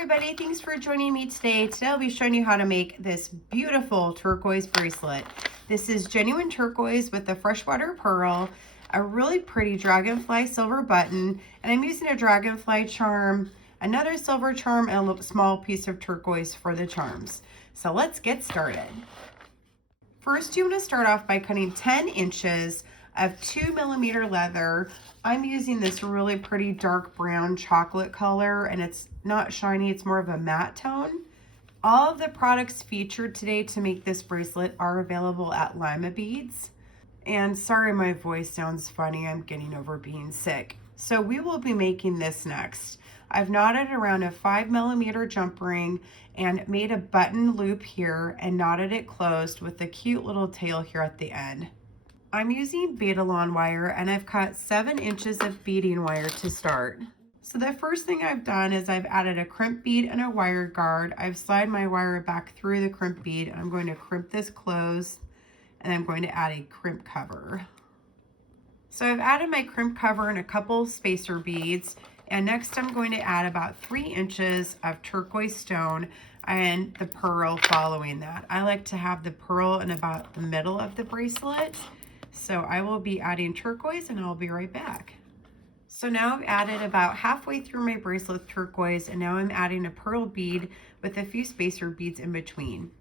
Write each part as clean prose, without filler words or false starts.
everybody, thanks for joining me today. Today I'll be showing you how to make this beautiful turquoise bracelet. This is genuine turquoise with a freshwater pearl, a really pretty dragonfly silver button, and I'm using a dragonfly charm, another silver charm, and a small piece of turquoise for the charms. So let's get started. First, you want to start off by cutting 10 inches of 2mm leather. I'm using this really pretty dark brown chocolate color, and it's not shiny, it's more of a matte tone. All of the products featured today to make this bracelet are available at Lima Beads. And sorry my voice sounds funny, I'm getting over being sick. So we will be making this next. I've knotted around a 5mm jump ring and made a button loop here and knotted it closed with a cute little tail here at the end. I'm using bead-along wire, and I've cut 7 inches of beading wire to start. So the first thing I've done is I've added a crimp bead and a wire guard. I've slid my wire back through the crimp bead, and I'm going to crimp this closed, and I'm going to add a crimp cover. So I've added my crimp cover and a couple spacer beads, and next I'm going to add about 3 inches of turquoise stone and the pearl following that. I like to have the pearl in about the middle of the bracelet. So I will be adding turquoise and I'll be right back. So now I've added about halfway through my bracelet turquoise, and now I'm adding a pearl bead with a few spacer beads in between.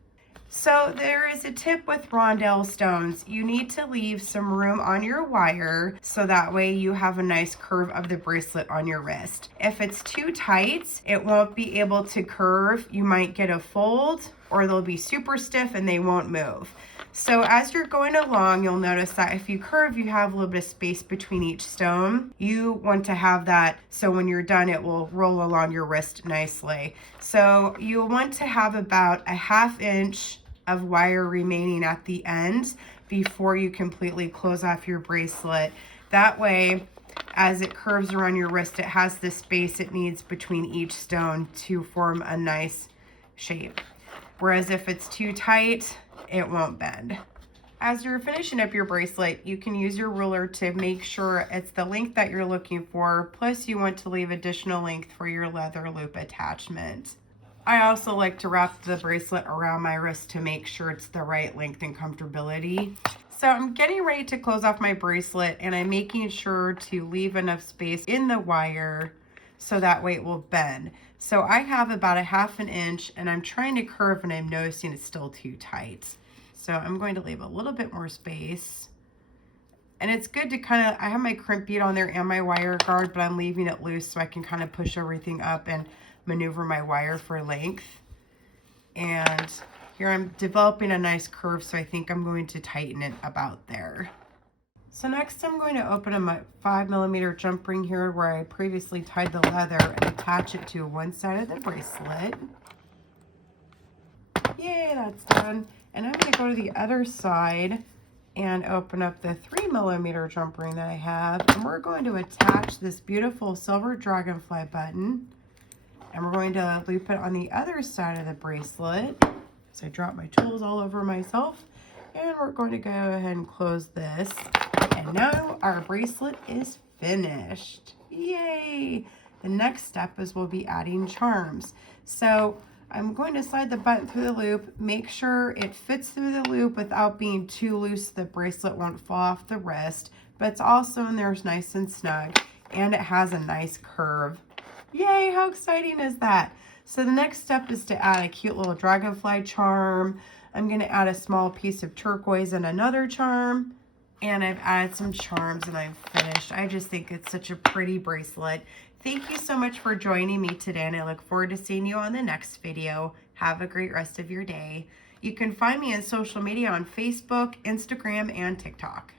So there is a tip with Rondell stones. You need to leave some room on your wire so that way you have a nice curve of the bracelet on your wrist. If it's too tight, it won't be able to curve. You might get a fold, or they'll be super stiff and they won't move. So as you're going along, you'll notice that if you curve, you have a little bit of space between each stone. You want to have that so when you're done, it will roll along your wrist nicely. So you'll want to have about a 1/2 inch of wire remaining at the end before you completely close off your bracelet. That way, as it curves around your wrist, it has the space it needs between each stone to form a nice shape. Whereas if it's too tight, it won't bend. As you're finishing up your bracelet, you can use your ruler to make sure it's the length that you're looking for, plus you want to leave additional length for your leather loop attachment. I also like to wrap the bracelet around my wrist to make sure it's the right length and comfortability. So I'm getting ready to close off my bracelet, and I'm making sure to leave enough space in the wire so that way it will bend. So I have about a 1/2 inch, and I'm trying to curve, and I'm noticing it's still too tight. So I'm going to leave a little bit more space. And it's good to I have my crimp bead on there and my wire guard, but I'm leaving it loose so I can kind of push everything up and maneuver my wire for length. And here I'm developing a nice curve, so I think I'm going to tighten it about there. So next I'm going to open a 5mm jump ring here where I previously tied the leather and attach it to one side of the bracelet. Yay, that's done. And I'm going to go to the other side and open up the 3mm jump ring that I have. And we're going to attach this beautiful silver dragonfly button. And we're going to loop it on the other side of the bracelet. So I dropped my tools all over myself. And we're going to go ahead and close this. And now our bracelet is finished. Yay! The next step is we'll be adding charms. So I'm going to slide the button through the loop, make sure it fits through the loop without being too loose. The bracelet won't fall off the wrist, but it's also in there nice and snug, and it has a nice curve. Yay, how exciting is that? So the next step is to add a cute little dragonfly charm. I'm going to add a small piece of turquoise and another charm. And I've added some charms and I'm finished. I just think it's such a pretty bracelet. Thank you so much for joining me today, and I look forward to seeing you on the next video. Have a great rest of your day. You can find me on social media on Facebook, Instagram, and TikTok.